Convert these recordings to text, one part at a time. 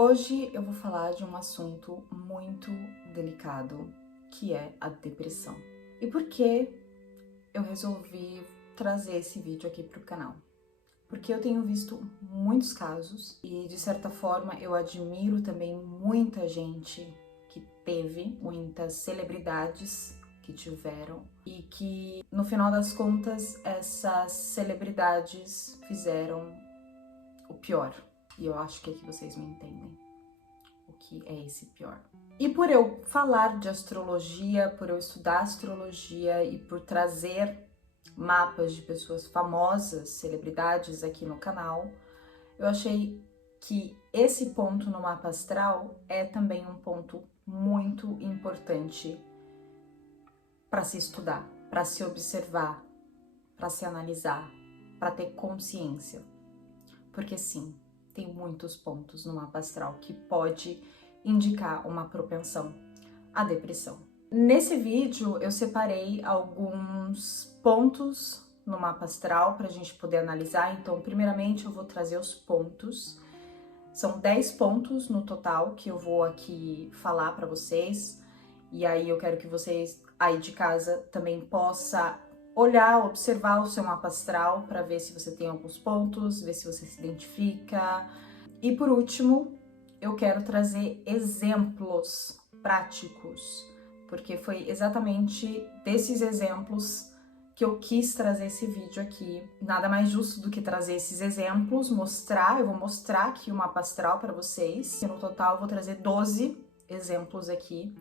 Hoje eu vou falar de um assunto muito delicado, que é a depressão. E por que eu resolvi trazer esse vídeo aqui para o canal? Porque eu tenho visto muitos casos e, de certa forma, eu admiro também muita gente que teve, muitas celebridades que tiveram e que, no final das contas, essas celebridades fizeram o pior. E eu acho que aqui vocês me entendem o que é esse pior. E por eu falar de astrologia, por eu estudar astrologia e por trazer mapas de pessoas famosas, celebridades aqui no canal, eu achei que esse ponto no mapa astral é também um ponto muito importante para se estudar, para se observar, para se analisar, para ter consciência. Porque sim, tem muitos pontos no mapa astral que pode indicar uma propensão à depressão. Nesse vídeo eu separei alguns pontos no mapa astral para a gente poder analisar. Então, primeiramente eu vou trazer os pontos. São 10 pontos no total que eu vou aqui falar para vocês. E aí eu quero que vocês aí de casa também possam olhar, observar o seu mapa astral para ver se você tem alguns pontos, ver se você se identifica. E por último, eu quero trazer exemplos práticos, porque foi exatamente desses exemplos que eu quis trazer esse vídeo aqui. Nada mais justo do que trazer esses exemplos, eu vou mostrar aqui o mapa astral para vocês. E no total eu vou trazer 12 exemplos aqui.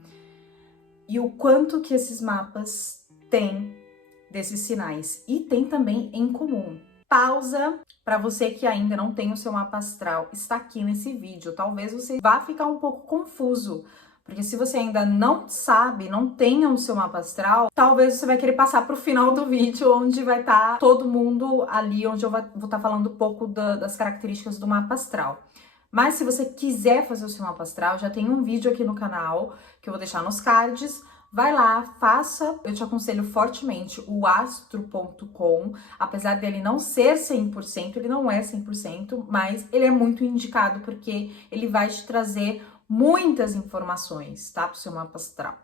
E o quanto que esses mapas têm desses sinais. E tem também em comum. Pausa para você que ainda não tem o seu mapa astral, está aqui nesse vídeo. Talvez você vá ficar um pouco confuso, porque se você ainda não sabe, não tenha o seu mapa astral, talvez você vai querer passar para o final do vídeo, onde vai estar todo mundo ali, onde eu vou estar falando um pouco das características do mapa astral. Mas se você quiser fazer o seu mapa astral, já tem um vídeo aqui no canal, que eu vou deixar nos cards. Vai lá, faça, eu te aconselho fortemente o astro.com, apesar dele não ser 100%, ele não é 100%, mas ele é muito indicado porque ele vai te trazer muitas informações, tá, pro seu mapa astral.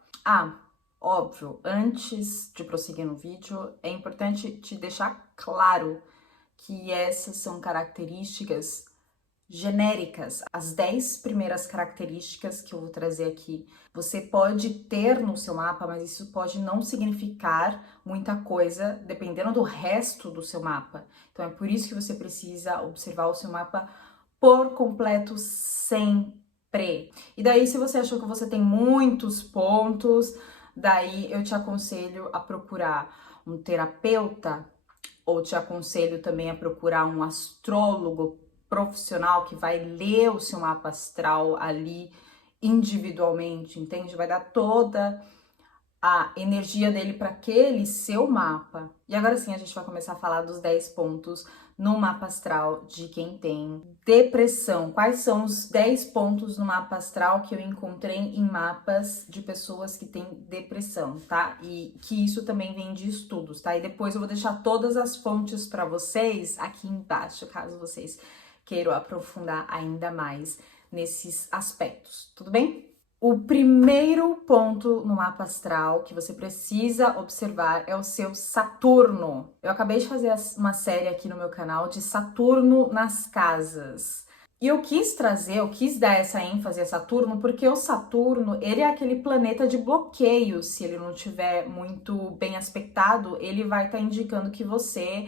Óbvio, antes de prosseguir no vídeo, é importante te deixar claro que essas são características genéricas. As 10 primeiras características que eu vou trazer aqui, você pode ter no seu mapa, mas isso pode não significar muita coisa, dependendo do resto do seu mapa. Então é por isso que você precisa observar o seu mapa por completo sempre. E daí, se você achou que você tem muitos pontos, daí eu te aconselho a procurar um terapeuta, ou te aconselho também a procurar um astrólogo profissional que vai ler o seu mapa astral ali individualmente, entende? Vai dar toda a energia dele para aquele seu mapa. E agora sim a gente vai começar a falar dos 10 pontos no mapa astral de quem tem depressão. Quais são os 10 pontos no mapa astral que eu encontrei em mapas de pessoas que têm depressão, tá? E que isso também vem de estudos, tá? E depois eu vou deixar todas as fontes para vocês aqui embaixo, caso vocês queiram aprofundar ainda mais nesses aspectos, tudo bem? O primeiro ponto no mapa astral que você precisa observar é o seu Saturno. Eu acabei de fazer uma série aqui no meu canal de Saturno nas casas. E eu quis dar essa ênfase a Saturno, porque o Saturno, ele é aquele planeta de bloqueio. Se ele não estiver muito bem aspectado, ele vai estar indicando que você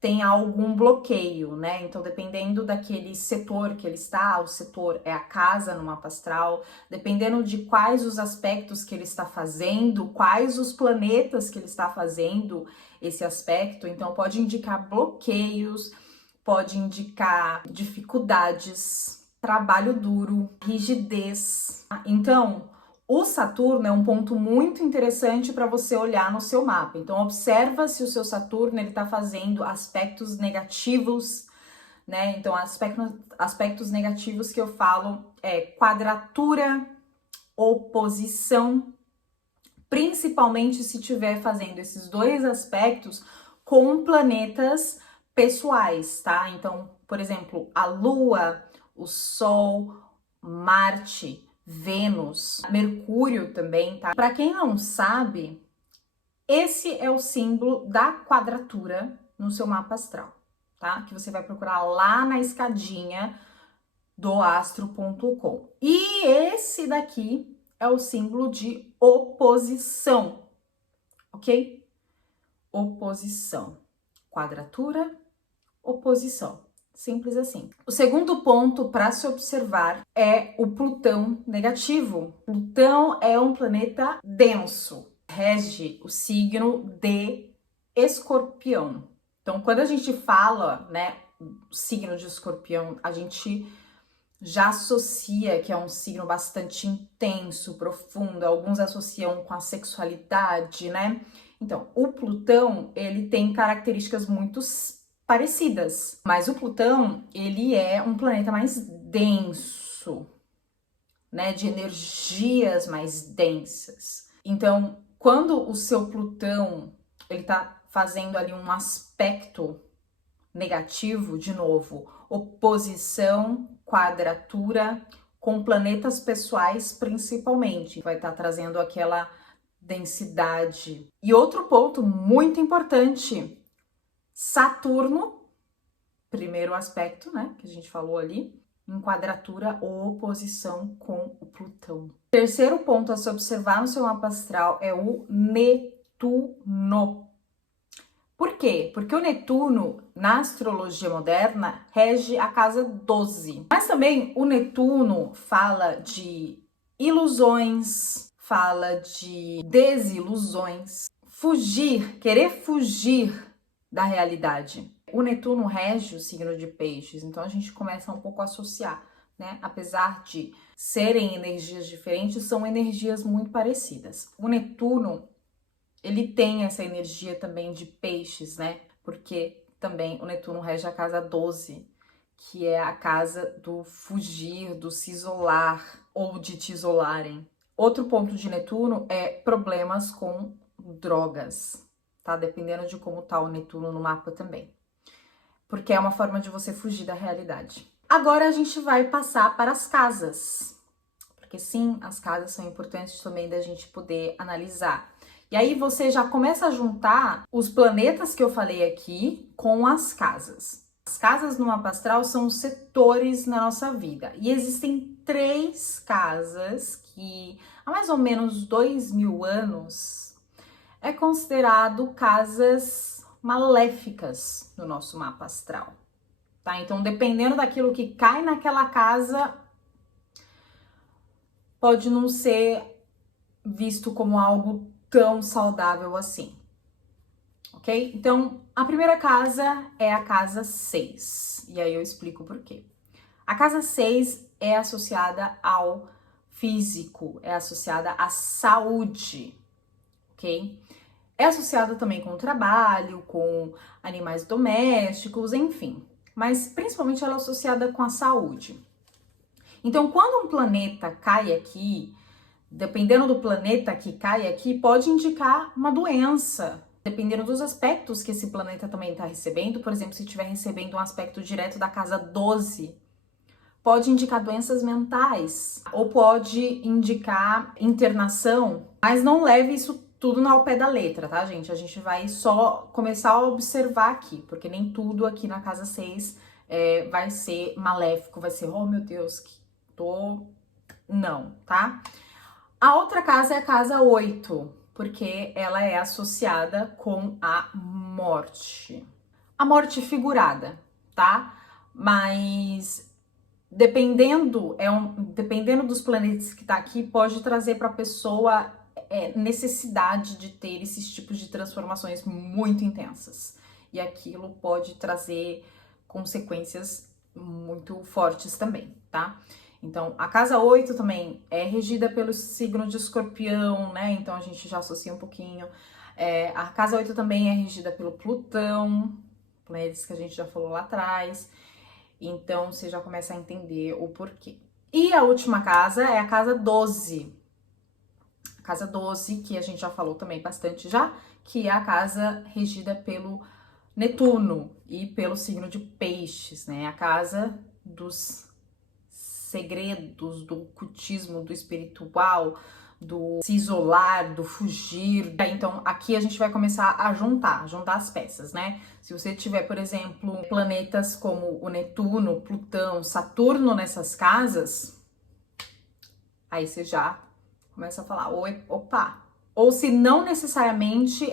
tem algum bloqueio, né? Então, dependendo daquele setor que ele está, o setor é a casa no mapa astral, dependendo de quais os aspectos que ele está fazendo, quais os planetas que ele está fazendo esse aspecto, então pode indicar bloqueios, pode indicar dificuldades, trabalho duro, rigidez. Então, o Saturno é um ponto muito interessante para você olhar no seu mapa. Então, observa se o seu Saturno está fazendo aspectos negativos, né? Então, aspectos negativos que eu falo é quadratura, oposição, principalmente se estiver fazendo esses dois aspectos com planetas pessoais, tá? Então, por exemplo, a Lua, o Sol, Marte, Vênus, Mercúrio também, tá? Para quem não sabe, esse é o símbolo da quadratura no seu mapa astral, tá? Que você vai procurar lá na escadinha do astro.com. E esse daqui é o símbolo de oposição, ok? Oposição. Quadratura, oposição. Simples assim. O segundo ponto para se observar é o Plutão negativo. Plutão é um planeta denso, rege o signo de Escorpião. Então, quando a gente fala, né, o signo de Escorpião, a gente já associa que é um signo bastante intenso, profundo. Alguns associam com a sexualidade, né? Então, o Plutão, ele tem características muito parecidas, mas o Plutão, ele é um planeta mais denso, né, de energias mais densas. Então, quando o seu Plutão, ele tá fazendo ali um aspecto negativo, de novo, oposição, quadratura, com planetas pessoais principalmente, vai estar trazendo aquela densidade. E outro ponto muito importante, Saturno, primeiro aspecto, né, que a gente falou ali, em quadratura ou oposição com o Plutão. Terceiro ponto a se observar no seu mapa astral é o Netuno. Por quê? Porque o Netuno, na astrologia moderna, rege a casa 12. Mas também o Netuno fala de ilusões, fala de desilusões, fugir, querer fugir da realidade. O Netuno rege o signo de Peixes, então a gente começa um pouco a associar, né? Apesar de serem energias diferentes, são energias muito parecidas. O Netuno, ele tem essa energia também de Peixes, né? Porque também o Netuno rege a casa 12, que é a casa do fugir, do se isolar ou de te isolarem. Outro ponto de Netuno é problemas com drogas, tá? Dependendo de como tá o Netuno no mapa também. Porque é uma forma de você fugir da realidade. Agora a gente vai passar para as casas. Porque sim, as casas são importantes também da gente poder analisar. E aí você já começa a juntar os planetas que eu falei aqui com as casas. As casas no mapa astral são os setores na nossa vida. E existem 3 casas que há mais ou menos 2000 anos é considerado casas maléficas no nosso mapa astral. Tá? Então, dependendo daquilo que cai naquela casa, pode não ser visto como algo tão saudável assim, ok? Então, a primeira casa é a casa 6, e aí eu explico por quê. A casa 6 é associada ao físico, é associada à saúde, ok? É associada também com o trabalho, com animais domésticos, enfim, mas principalmente ela é associada com a saúde. Então, quando um planeta cai aqui, dependendo do planeta que cai aqui, pode indicar uma doença. Dependendo dos aspectos que esse planeta também está recebendo, por exemplo, se estiver recebendo um aspecto direto da casa 12, pode indicar doenças mentais ou pode indicar internação, mas não leve isso tudo ao pé da letra, tá, gente? A gente vai só começar a observar aqui, porque nem tudo aqui na casa 6 vai ser maléfico, vai ser, oh meu Deus, que tô... Não, tá? A outra casa é a casa 8, porque ela é associada com a morte. A morte figurada, tá? Mas dependendo dos planetas que tá aqui, pode trazer para a pessoa necessidade de ter esses tipos de transformações muito intensas. E aquilo pode trazer consequências muito fortes também, tá? Então, a casa 8 também é regida pelo signo de Escorpião, né? Então, a gente já associa um pouquinho. A casa 8 também é regida pelo Plutão, planetas que a gente já falou lá atrás. Então, você já começa a entender o porquê. E a última casa é a casa 12. A casa 12, que a gente já falou também bastante já, que é a casa regida pelo Netuno e pelo signo de Peixes, né? A casa dos segredos do ocultismo, do espiritual, do se isolar, do fugir. Então, aqui a gente vai começar a juntar as peças, né? Se você tiver, por exemplo, planetas como o Netuno, Plutão, Saturno nessas casas, aí você já começa a falar, opa. Ou se não necessariamente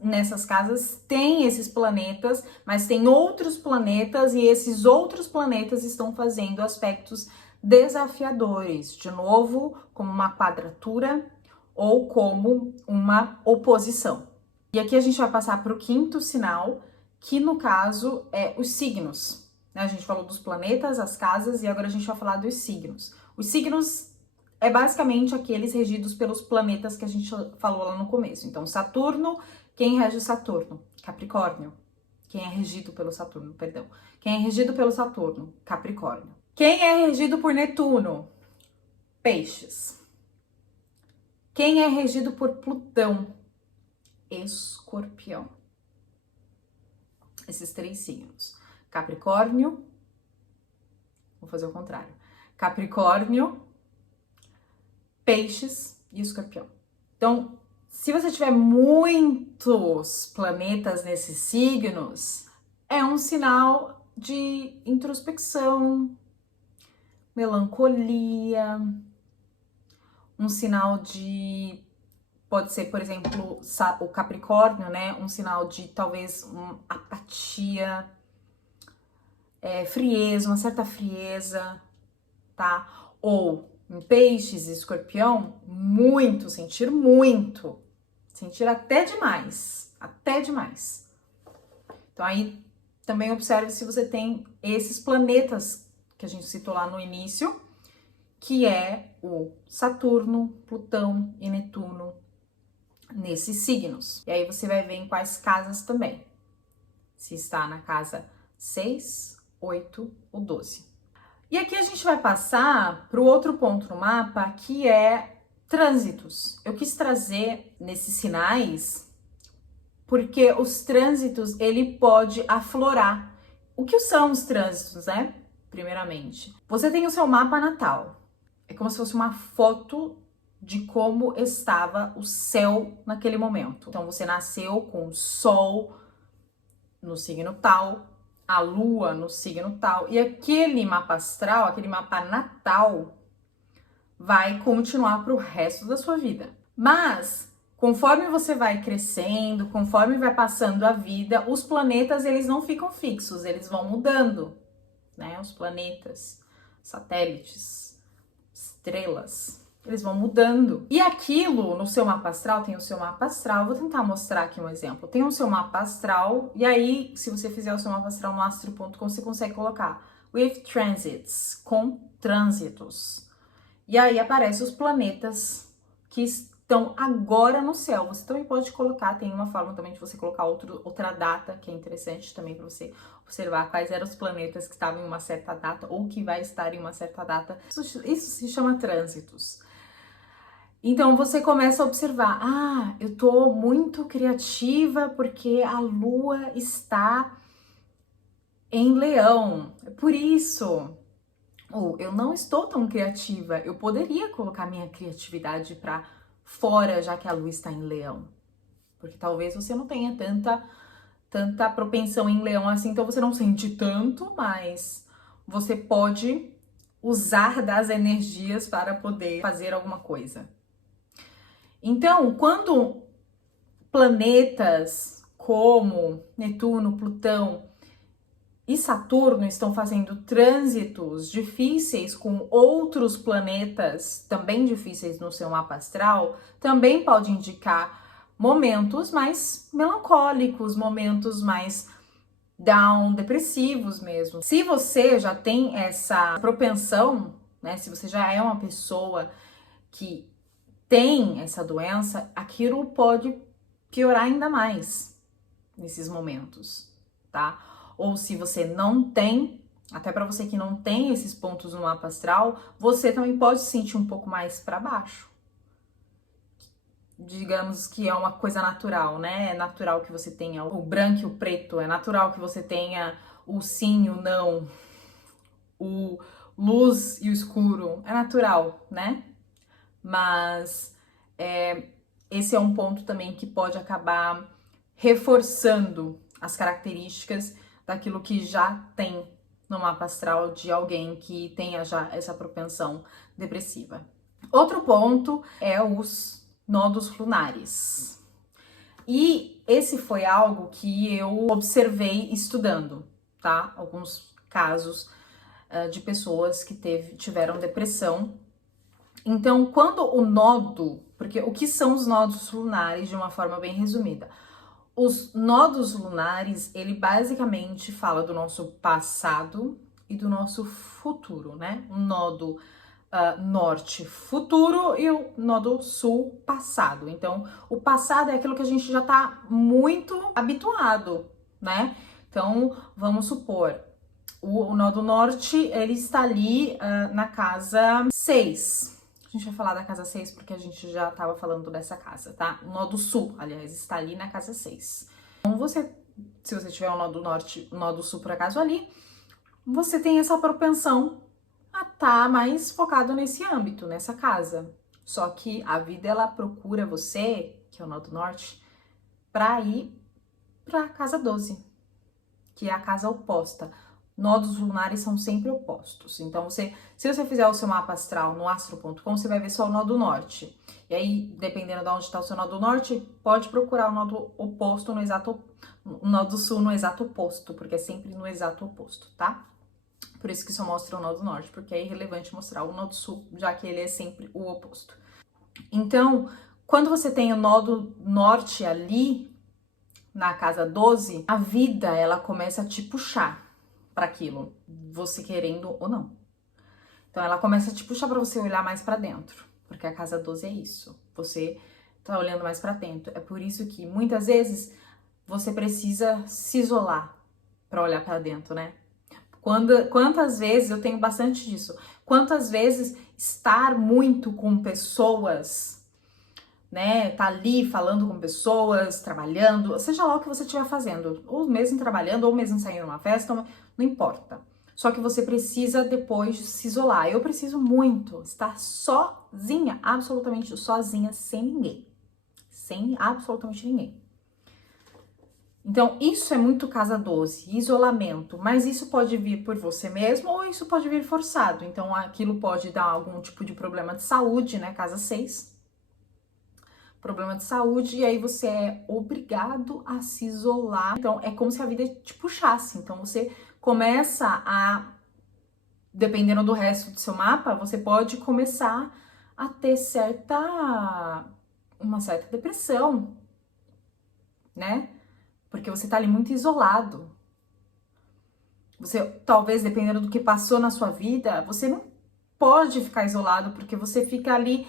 nessas casas tem esses planetas, mas tem outros planetas e esses outros planetas estão fazendo aspectos desafiadores, de novo, como uma quadratura ou como uma oposição. E aqui a gente vai passar para o quinto sinal, que no caso é os signos. A gente falou dos planetas, as casas, e agora a gente vai falar dos signos. Os signos é basicamente aqueles regidos pelos planetas que a gente falou lá no começo. Então, Saturno, quem rege Saturno? Capricórnio. Quem é regido pelo Saturno, perdão. Quem é regido pelo Saturno? Capricórnio. Quem é regido por Netuno? Peixes. Quem é regido por Plutão? Escorpião. Esses 3 signos. Capricórnio. Vou fazer o contrário. Capricórnio, Peixes e Escorpião. Então, se você tiver muitos planetas nesses signos, é um sinal de introspecção, melancolia, um sinal de, pode ser, por exemplo, o Capricórnio, né? Um sinal de talvez apatia, frieza, uma certa frieza, tá? Ou em Peixes e Escorpião, sentir até demais, Então aí também observe se você tem esses planetas que a gente citou lá no início, que é o Saturno, Plutão e Netuno nesses signos. E aí você vai ver em quais casas também. Se está na casa 6, 8 ou 12. E aqui a gente vai passar para o outro ponto no mapa, que é trânsitos. Eu quis trazer nesses sinais porque os trânsitos, ele pode aflorar. O que são os trânsitos, né? Primeiramente, você tem o seu mapa natal. É como se fosse uma foto de como estava o céu naquele momento. Então, você nasceu com o Sol no signo tal, a Lua no signo tal, e aquele mapa astral, aquele mapa natal, vai continuar para o resto da sua vida. Mas, conforme você vai crescendo, conforme vai passando a vida, os planetas, eles não ficam fixos, eles vão mudando, né? Os planetas, satélites, estrelas, eles vão mudando. E aquilo no seu mapa astral, tem o seu mapa astral, vou tentar mostrar aqui um exemplo. Tem o seu mapa astral, e aí, se você fizer o seu mapa astral no astro.com, você consegue colocar with transits, com trânsitos. E aí aparecem os planetas que estão agora no céu. Você também pode colocar, tem uma forma também de você colocar outra data, que é interessante também para você observar quais eram os planetas que estavam em uma certa data ou que vai estar em uma certa data. Isso se chama trânsitos. Então você começa a observar, eu tô muito criativa porque a Lua está em Leão. É por isso. Ou eu não estou tão criativa, eu poderia colocar minha criatividade para fora, já que a Lua está em Leão. Porque talvez você não tenha tanta propensão em Leão assim, então você não sente tanto, mas você pode usar das energias para poder fazer alguma coisa. Então, quando planetas como Netuno, Plutão e Saturno estão fazendo trânsitos difíceis com outros planetas também difíceis no seu mapa astral, também pode indicar momentos mais melancólicos, momentos mais down, depressivos mesmo. Se você já tem essa propensão, né, se você já é uma pessoa que tem essa doença, aquilo pode piorar ainda mais nesses momentos, tá? Ou se você não tem, até para você que não tem esses pontos no mapa astral, você também pode se sentir um pouco mais para baixo. Digamos que é uma coisa natural, né? É natural que você tenha o branco e o preto, é natural que você tenha o sim e o não, o luz e o escuro, é natural, né? Mas esse é um ponto também que pode acabar reforçando as características daquilo que já tem no mapa astral de alguém que tenha já essa propensão depressiva. Outro ponto é os nodos lunares. E esse foi algo que eu observei estudando, tá? Alguns casos de pessoas que tiveram depressão. Então, quando o nodo, porque o que são os nodos lunares de uma forma bem resumida? Os nodos lunares, ele basicamente fala do nosso passado e do nosso futuro, né? O nodo norte, futuro, e o nodo sul, passado. Então, o passado é aquilo que a gente já tá muito habituado, né? Então, vamos supor, o nodo norte, ele está ali na casa 6. A gente vai falar da casa 6 porque a gente já estava falando dessa casa, tá? O nodo sul, aliás, está ali na casa 6. Então, se você tiver o nodo norte, o nodo sul por acaso ali, você tem essa propensão a estar mais focado nesse âmbito, nessa casa. Só que a vida, ela procura você, que é o nodo norte, para ir para a casa 12, que é a casa oposta. Nodos lunares são sempre opostos. Então, se você fizer o seu mapa astral no astro.com, você vai ver só o nodo norte. E aí, dependendo de onde está o seu nodo norte, pode procurar o nodo oposto o nodo sul no exato oposto, porque é sempre no exato oposto, tá? Por isso que só mostra o nodo norte, porque é irrelevante mostrar o nodo sul, já que ele é sempre o oposto. Então, quando você tem o nodo norte ali, na casa 12, a vida, ela começa a te puxar para aquilo, você querendo ou não. Então ela começa a te puxar para você olhar mais para dentro, porque a casa 12 é isso. Você tá olhando mais para dentro. É por isso que muitas vezes você precisa se isolar para olhar para dentro, né? Quantas vezes eu tenho bastante disso? Quantas vezes estar muito com pessoas, né? Tá ali falando com pessoas, trabalhando, seja lá o que você estiver fazendo, ou mesmo trabalhando, ou mesmo saindo numa festa, não importa. Só que você precisa depois se isolar. Eu preciso muito estar sozinha, absolutamente sozinha, sem ninguém. Sem absolutamente ninguém. Então, isso é muito casa 12, isolamento. Mas isso pode vir por você mesmo ou isso pode vir forçado. Então, aquilo pode dar algum tipo de problema de saúde, né? Casa 6. Problema de saúde, e aí você é obrigado a se isolar. Então, é como se a vida te puxasse. Então, você começa a, dependendo do resto do seu mapa, você pode começar a ter uma certa depressão, né? Porque você tá ali muito isolado. Você, talvez, dependendo do que passou na sua vida, você não pode ficar isolado, porque você fica ali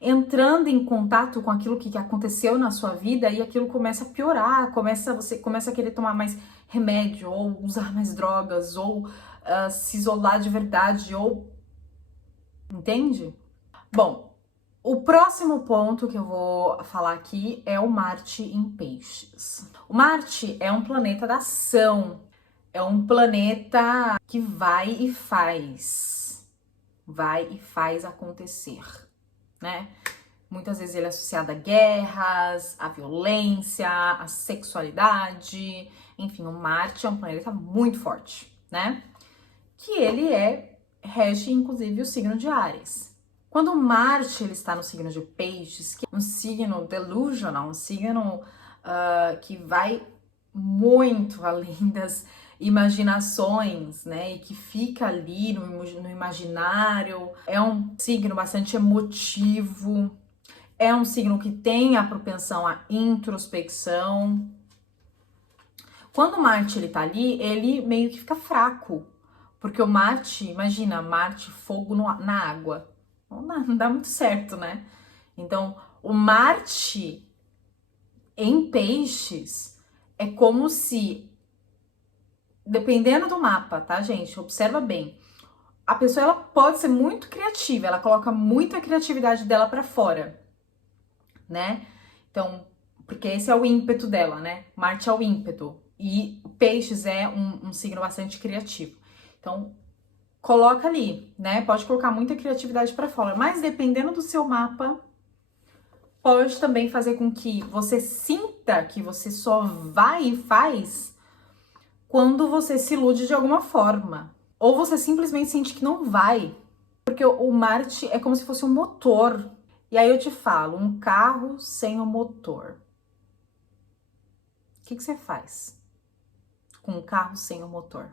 entrando em contato com aquilo que aconteceu na sua vida e aquilo começa a piorar, você começa a querer tomar mais remédio, ou usar mais drogas, ou se isolar de verdade, ou... Entende? Bom, o próximo ponto que eu vou falar aqui é o Marte em Peixes. O Marte é um planeta da ação, é um planeta que vai e faz acontecer, né? Muitas vezes ele é associado a guerras, à violência, à sexualidade, enfim, o Marte é um planeta muito forte, né? Que ele rege inclusive o signo de Áries. Quando o Marte ele está no signo de Peixes, que é um signo delusional, um signo que vai muito além das imaginações, né, e que fica ali no imaginário, é um signo bastante emotivo, é um signo que tem a propensão à introspecção. Quando Marte ele tá ali, ele meio que fica fraco, porque o Marte, imagina, Marte, fogo na água, não dá muito certo, né? Então, o Marte em Peixes é como se, dependendo do mapa, tá, gente? Observa bem. A pessoa ela pode ser muito criativa, ela coloca muita criatividade dela para fora, né? Então, porque esse é o ímpeto dela, né? Marte é o ímpeto e Peixes é um signo bastante criativo. Então, coloca ali, né? Pode colocar muita criatividade para fora, mas dependendo do seu mapa, pode também fazer com que você sinta que você só vai e faz quando você se ilude de alguma forma. Ou você simplesmente sente que não vai. Porque o Marte é como se fosse um motor. E aí eu te falo, um carro sem o motor. O que você faz com um carro sem o motor?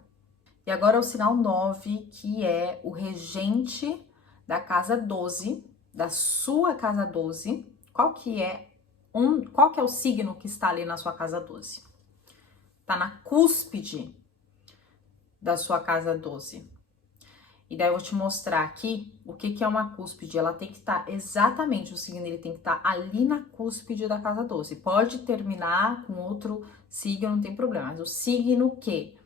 E agora é o sinal 9, que é o regente da casa 12, da sua casa 12. Qual que é o signo que está ali na sua casa 12? Tá na cúspide da sua casa 12. E daí eu vou te mostrar aqui o que é uma cúspide. Ela tem que estar exatamente, o signo ele tem que estar ali na cúspide da casa 12. Pode terminar com outro signo, não tem problema. Mas o signo que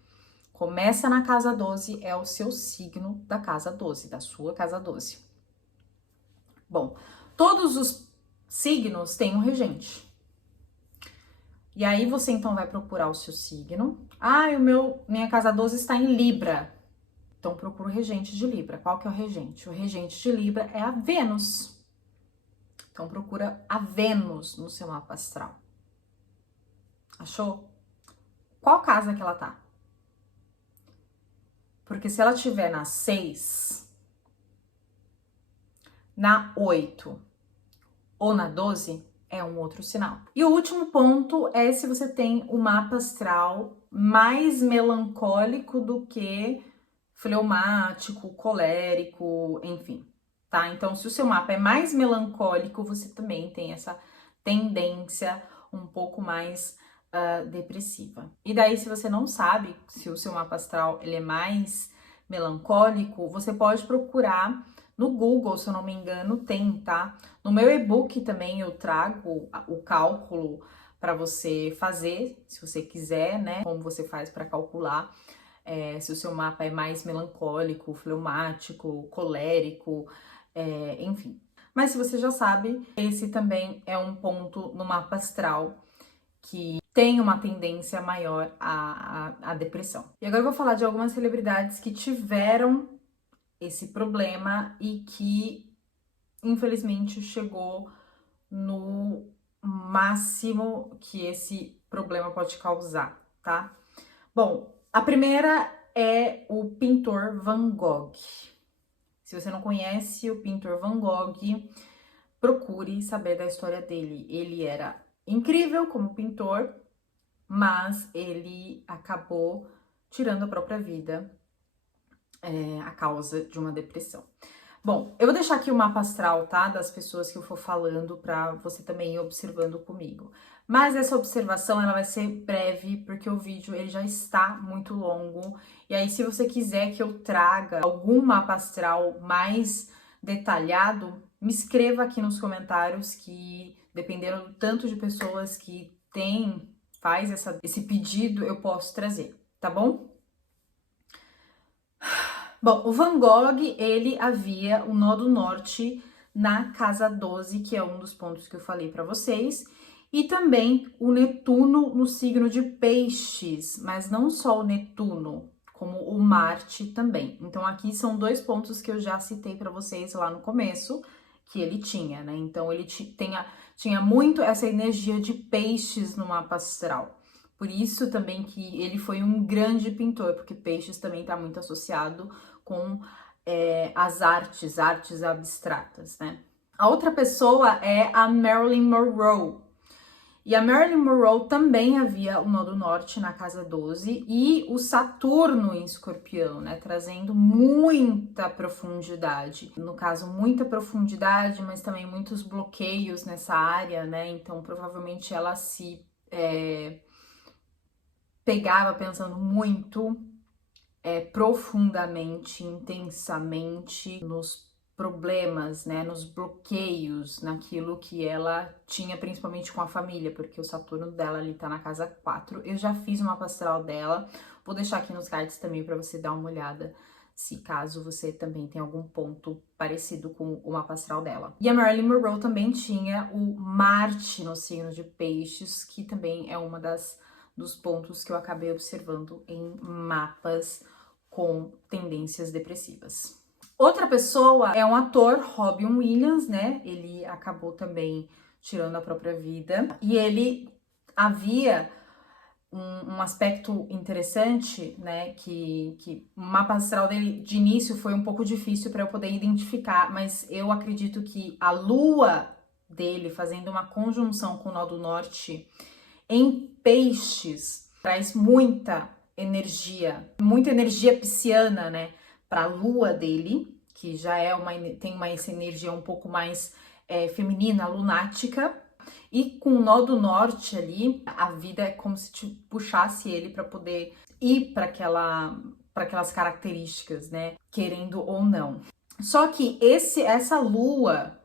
começa na casa 12 é o seu signo da casa 12, da sua casa 12. Bom, todos os signos têm um regente. E aí você então vai procurar o seu signo. Ah, minha casa 12 está em Libra. Então procura o regente de Libra. Qual que é o regente? O regente de Libra é a Vênus. Então procura a Vênus no seu mapa astral. Achou? Qual casa que ela tá? Porque se ela tiver na 6, na 8 ou na 12, é um outro sinal. E o último ponto é se você tem o mapa astral mais melancólico do que fleumático, colérico, enfim, tá? Então, se o seu mapa é mais melancólico, você também tem essa tendência um pouco mais depressiva. E daí, se você não sabe se o seu mapa astral ele é mais melancólico, você pode procurar no Google, se eu não me engano, tem, tá? No meu e-book também eu trago o cálculo para você fazer, se você quiser, né? Como você faz para calcular se o seu mapa é mais melancólico, fleumático, colérico, enfim. Mas se você já sabe, esse também é um ponto no mapa astral que tem uma tendência maior à depressão. E agora eu vou falar de algumas celebridades que tiveram esse problema e que, infelizmente, chegou no máximo que esse problema pode causar, tá? Bom, a primeira é o pintor Van Gogh. Se você não conhece o pintor Van Gogh, procure saber da história dele. Ele era incrível como pintor, mas ele acabou tirando a própria vida a causa de uma depressão. Bom, eu vou deixar aqui o mapa astral, tá? Das pessoas que eu for falando para você também ir observando comigo. Mas essa observação, ela vai ser breve, porque o vídeo ele já está muito longo. E aí, se você quiser que eu traga algum mapa astral mais detalhado, me escreva aqui nos comentários que, dependendo do tanto de pessoas que faz esse pedido, eu posso trazer, tá bom? Bom, o Van Gogh, ele havia o nó do norte na casa 12, que é um dos pontos que eu falei para vocês, e também o Netuno no signo de Peixes, mas não só o Netuno, como o Marte também. Então aqui são dois pontos que eu já citei para vocês lá no começo, que ele tinha, né? Então ele tinha muito essa energia de Peixes no mapa astral. Por isso também que ele foi um grande pintor, porque Peixes também está muito associado com as artes abstratas, né? A outra pessoa é a Marilyn Monroe. E a Marilyn Monroe também havia o nó do norte na casa 12 e o Saturno em Escorpião, né? Trazendo muita profundidade. No caso, muita profundidade, mas também muitos bloqueios nessa área, né? Então, provavelmente ela se pegava pensando muito profundamente, intensamente nos problemas, né, nos bloqueios, naquilo que ela tinha, principalmente com a família, porque o Saturno dela ali tá na casa 4. Eu já fiz uma astral dela, vou deixar aqui nos cards também para você dar uma olhada, se caso você também tem algum ponto parecido com o mapa astral dela. E a Marilyn Monroe também tinha o Marte no signo de Peixes, que também é uma dos pontos que eu acabei observando em mapas com tendências depressivas. Outra pessoa é um ator, Robin Williams, né? Ele acabou também tirando a própria vida. E ele havia um aspecto interessante, né? Que o mapa astral dele, de início, foi um pouco difícil para eu poder identificar, mas eu acredito que a lua dele fazendo uma conjunção com o nó do norte em peixes traz muita energia pisciana, né, para a lua dele, que já é essa energia um pouco mais feminina, lunática, e com o nó do norte ali, a vida é como se te puxasse ele para poder ir para aquelas características, né, querendo ou não. Só que essa lua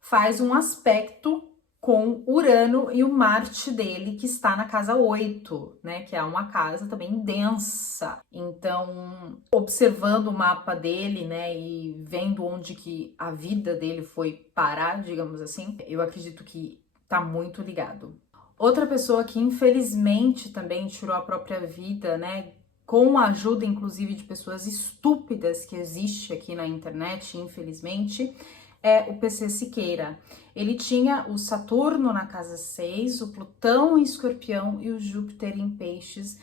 faz um aspecto com Urano e o Marte dele, que está na casa 8, né? Que é uma casa também densa. Então, observando o mapa dele, né? E vendo onde que a vida dele foi parar, digamos assim, eu acredito que tá muito ligado. Outra pessoa que infelizmente também tirou a própria vida, né? Com a ajuda, inclusive, de pessoas estúpidas que existe aqui na internet, infelizmente, é o PC Siqueira. Ele tinha o Saturno na casa 6, o Plutão em Escorpião e o Júpiter em Peixes,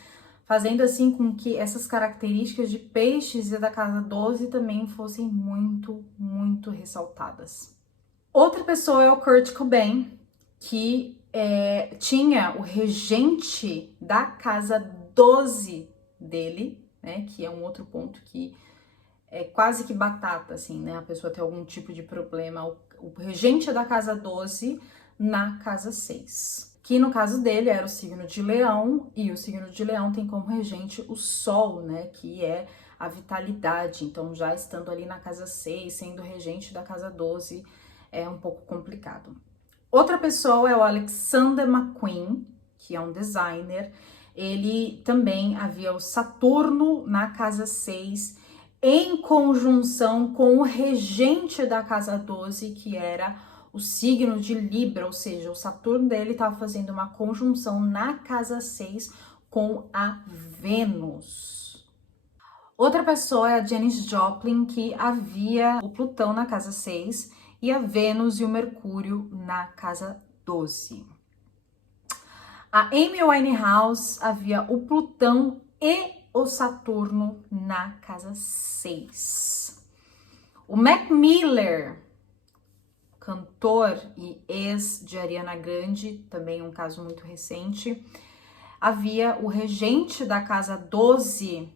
fazendo assim com que essas características de Peixes e da casa 12 também fossem muito, muito ressaltadas. Outra pessoa é o Kurt Cobain, que tinha o regente da casa 12 dele, né, que é um outro ponto que é quase que batata, assim, né, a pessoa tem algum tipo de problema, o regente da casa 12 na casa 6, que no caso dele era o signo de Leão, e o signo de Leão tem como regente o Sol, né, que é a vitalidade, então já estando ali na casa 6, sendo regente da casa 12, é um pouco complicado. Outra pessoa é o Alexander McQueen, que é um designer. Ele também havia o Saturno na casa 6, em conjunção com o regente da casa 12, que era o signo de Libra, ou seja, o Saturno dele estava fazendo uma conjunção na casa 6 com a Vênus. Outra pessoa é a Janis Joplin, que havia o Plutão na casa 6 e a Vênus e o Mercúrio na casa 12. A Amy Winehouse havia o Plutão e o Saturno na casa 6. O Mac Miller, cantor e ex de Ariana Grande, também um caso muito recente, havia o regente da casa 12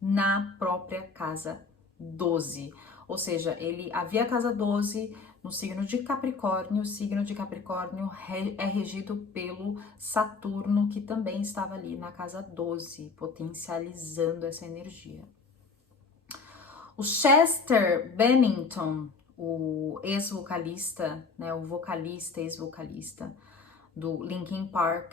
na própria casa 12. Ou seja, ele havia a casa 12 no signo de Capricórnio. O signo de Capricórnio é regido pelo Saturno, que também estava ali na casa 12, potencializando essa energia. O Chester Bennington, o ex-vocalista, né, o vocalista, ex-vocalista do Linkin Park,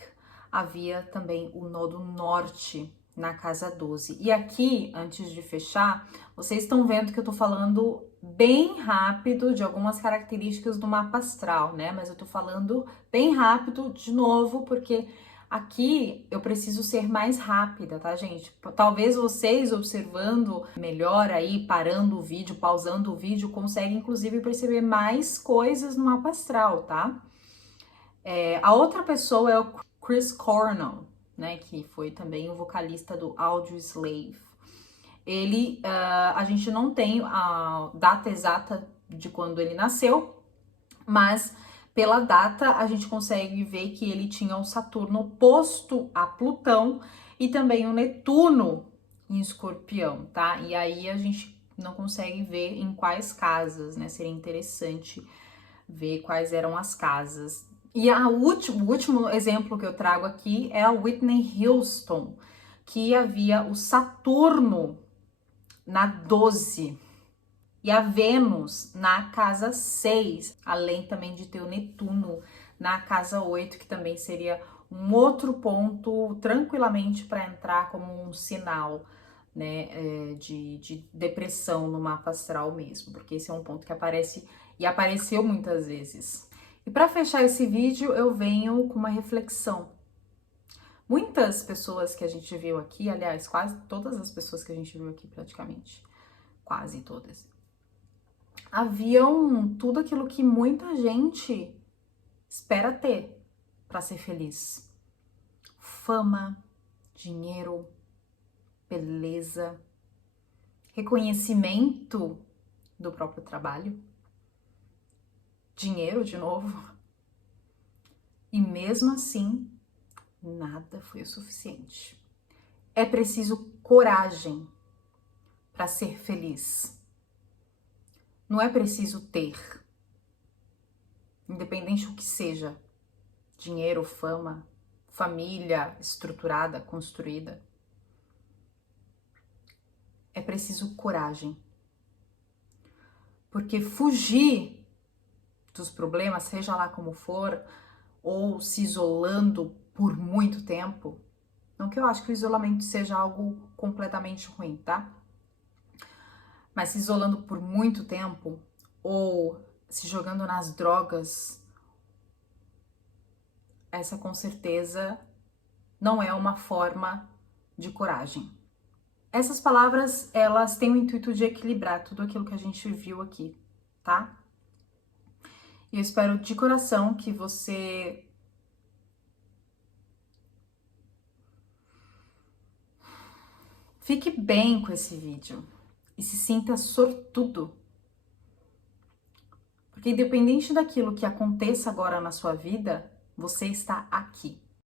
havia também o nodo norte na casa 12. E aqui, antes de fechar, vocês estão vendo que eu tô falando bem rápido de algumas características do mapa astral, né? Mas eu tô falando bem rápido de novo, porque aqui eu preciso ser mais rápida, tá, gente? Talvez vocês observando melhor aí, parando o vídeo, pausando o vídeo, conseguem inclusive perceber mais coisas no mapa astral, tá? A outra pessoa é o Chris Cornell, né, que foi também o vocalista do Audioslave. Ele, a gente não tem a data exata de quando ele nasceu, mas pela data a gente consegue ver que ele tinha o Saturno oposto a Plutão e também o Netuno em Escorpião, tá? E aí a gente não consegue ver em quais casas, né? Seria interessante ver quais eram as casas. E o último exemplo que eu trago aqui é a Whitney Houston, que havia o Saturno na 12 e a Vênus na casa 6, além também de ter o Netuno na casa 8, que também seria um outro ponto tranquilamente para entrar como um sinal, né, de depressão no mapa astral mesmo, porque esse é um ponto que aparece e apareceu muitas vezes. E para fechar esse vídeo, eu venho com uma reflexão. Muitas pessoas que a gente viu aqui, aliás, quase todas as pessoas que a gente viu aqui praticamente, quase todas, haviam tudo aquilo que muita gente espera ter para ser feliz. Fama, dinheiro, beleza, reconhecimento do próprio trabalho, dinheiro de novo. E mesmo assim, nada foi o suficiente. É preciso coragem para ser feliz. Não é preciso ter, independente do que seja, dinheiro, fama, família estruturada, construída. É preciso coragem. Porque fugir dos problemas, seja lá como for, ou se isolando por muito tempo, não que eu acho que o isolamento seja algo completamente ruim, tá? Mas se isolando por muito tempo, ou se jogando nas drogas, essa com certeza não é uma forma de coragem. Essas palavras, elas têm o intuito de equilibrar tudo aquilo que a gente viu aqui, tá? E eu espero de coração que você fique bem com esse vídeo e se sinta sortudo. Porque independente daquilo que aconteça agora na sua vida, você está aqui.